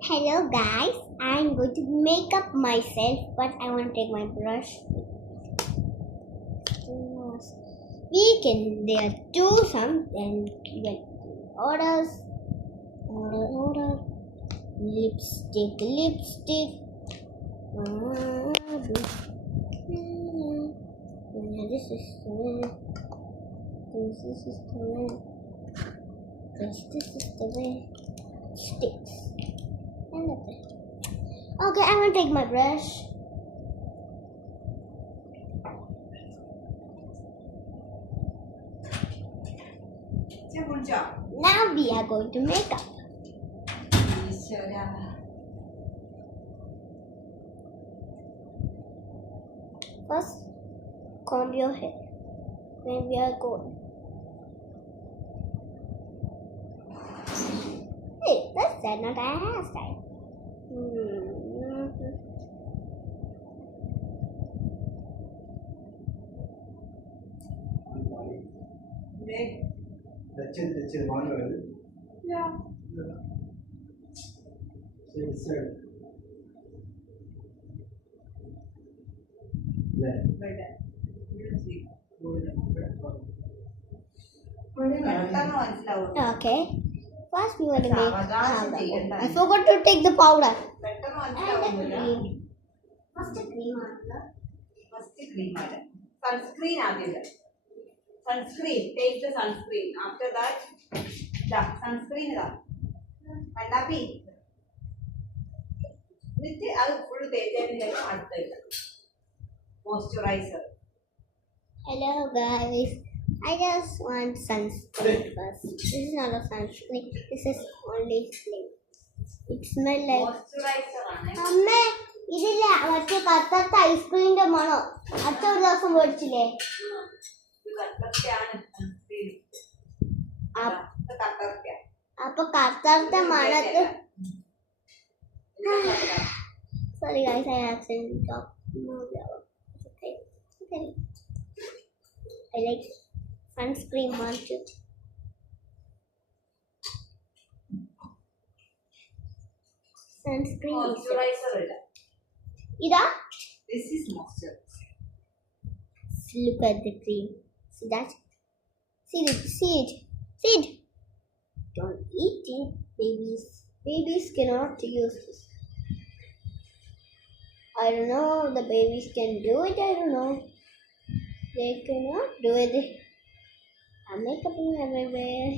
Hello guys, I'm going to make up myself, but I want to take my brush. We can there do some, then we get orders, order, lipstick. This is the way. This is the way. This is the way. Sticks. And that's it. Okay, I'm gonna take my brush. Now we are going to make up. First, comb your hair. Then we are going. Hey, that's not a hairstyle. That's manual. Yeah. Insert. Okay. First, we want to make powder. I forgot to take the powder. And the cream. First, cream. Sunscreen ആദ്യം. Sunscreen. Take the sunscreen. After that, sunscreen കണ്ടാപ്പി എന്നിട്ട് അത് full തേച്ചതിന് ശേഷം അടുത്ത moisturiser. Hello guys. I just want sunscreen first. This is not a sunscreen. This is only cream. It smells like. Moisturiser ആണ്. അമ്മ ഇതില്ല മറ്റേ കത്തത്ത ഐസ്ക്രീമിന്റെ മണോ അച്ഛ ഒരു ദിവസം മേടിച്ചില്ലേ ഇത് കത്തർക്കയാണ് സൺസ്ക്രീൻ. കത്തർക്ക. അപ്പൊ കത്തത്ത മണത്ത് sorry guys I accidentally talked. Okay. Okay. I like sunscreen one too. Sunscreen is moisturiser ഇല്ല. ida. This is moisturizer. Look at the cream. See that? See it. See it. See it. Don't eat it, babies. Babies cannot use this. I don't know. The babies can do it. I don't know. They cannot do it. I'm making everywhere.